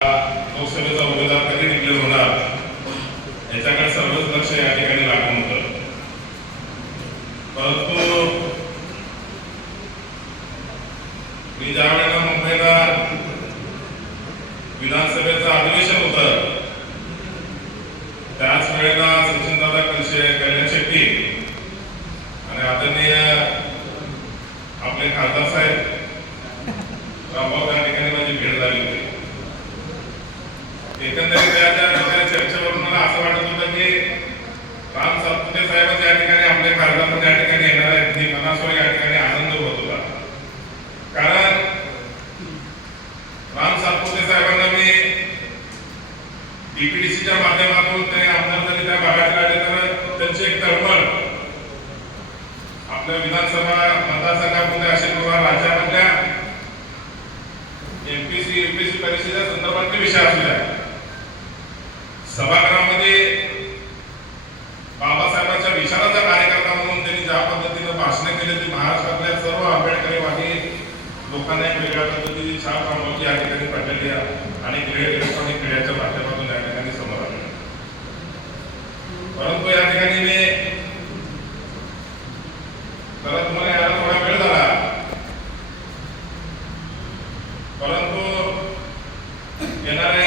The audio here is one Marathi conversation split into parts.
लोकसभेचा उमेदवार कधी डिक्लेअर होणार? याच्याकडे सर्वच लक्ष या ठिकाणी लागून होतं. परंतु मी ज्या वेळेला मुंबईला विधानसभेचं अधिवेशन होतं त्याच वेळेला सचिनदादा कलशे कल्याण शेट्टी आणि आदरणीय आपले खासदार साहेब रामभाऊ त्या ठिकाणी माझी भेट झाली होती एकंदरीत त्या चर्चेवरून मला असं वाटत होतं की राम सातपुते साहेब या ठिकाणी आपल्या खासदार त्या ठिकाणी येणार आहेत ही मनासवर या ठिकाणी आनंद होत होता कारण राम सातपुते साहेबांना मी डीपीडीसीच्या माध्यमातून ते आमदार त्या भागात काढले तर त्यांची एक तळमळ आपल्या विधानसभा मतदारसंघामध्ये असे किंवा राज्यामधल्या एमपीसी युपीसी परीक्षेच्या संदर्भातले विषय असल्या सभागृहामध्ये बाबासाहेबांच्या विचाराचा कार्यकर्ता म्हणून त्यांनी ज्या पद्धतीनं भाषणं केली ती महाराष्ट्रातल्या सर्व आंबेडकरीवादी लोकांना एक वेगळ्या पद्धतीची छाप रामभाऊजी या ठिकाणी पडलेली आहे. आणि क्रीडा इलेक्ट्रॉनिक क्रीडेच्या माध्यमातून या ठिकाणी समोर आले. परंतु या ठिकाणी मी जरा तुम्हाला यायला थोडा वेळ झाला. परंतु येणाऱ्या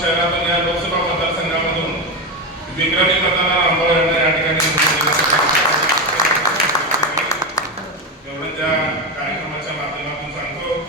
शहरातून या लोकसभा मतदारसंघामधून विक्रमी मतदाना आंबा या ठिकाणी एवढं त्या